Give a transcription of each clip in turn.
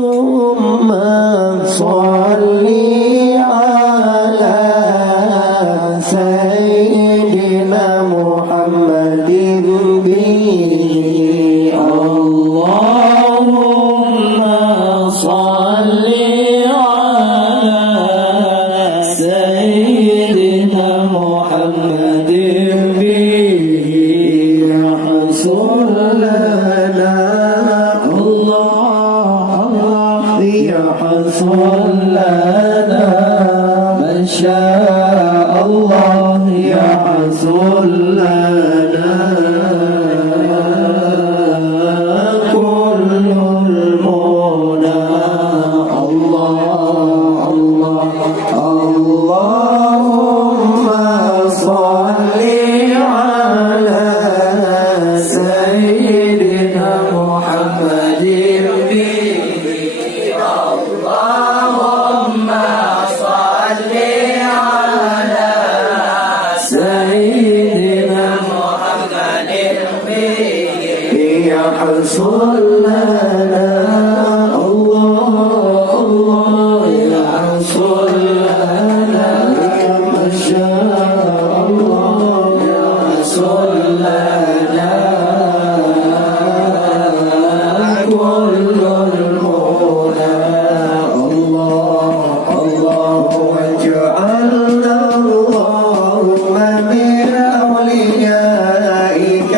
اللهم صل على سيدنا محمد اللهم صل على سيدنا محمد يحصل لنا يحصل لنا ما شاء الله يحصل لنا كل المنى الله اللهم صل على سيدنا محمد يحصل لنا الله يحصل لنا ما شاء الله يحصل لنا كل المنى الله واجعلنا اللهم من أوليائك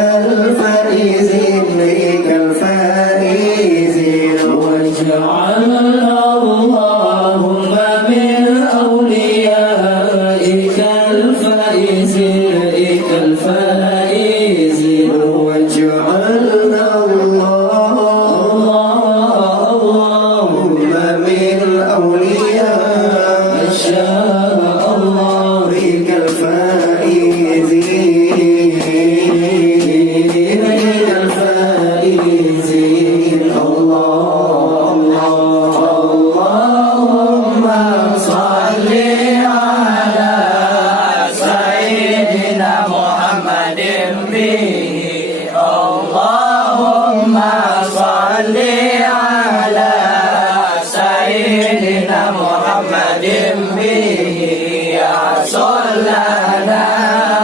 الفائزين واجعلنا اللهم من أوليائك الفائزين واجعلنا اللهم من أوليائك ما شاء الله الفائزين اللهم صل على سيدنا محمد اللهم صل على سيدنا محمد يحصل لنا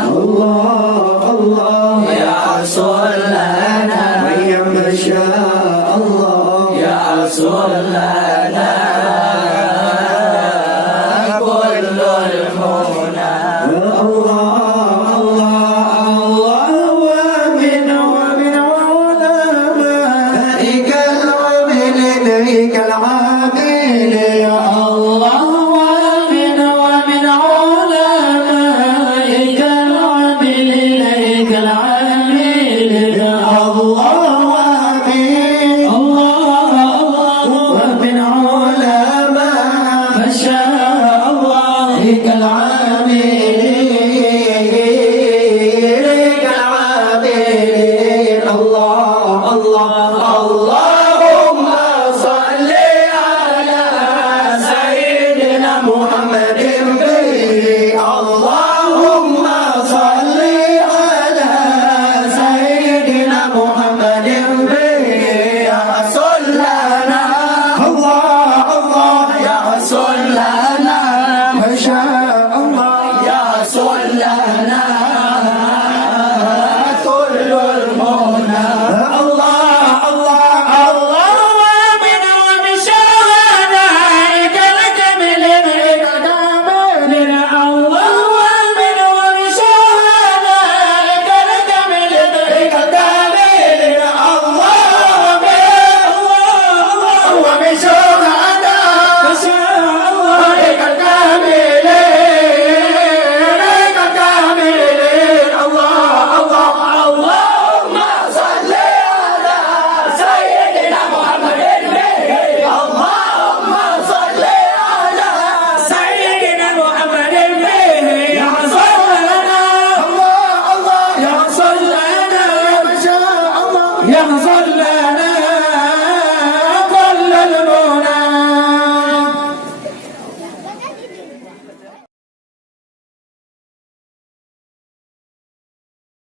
الله يحصل لنا ما شاء الله يحصل لنا كل المنى ومن علمائك العاملين يا الله ومن علمائك العاملين يا الله ومن علماء ما شاء الله كالعالم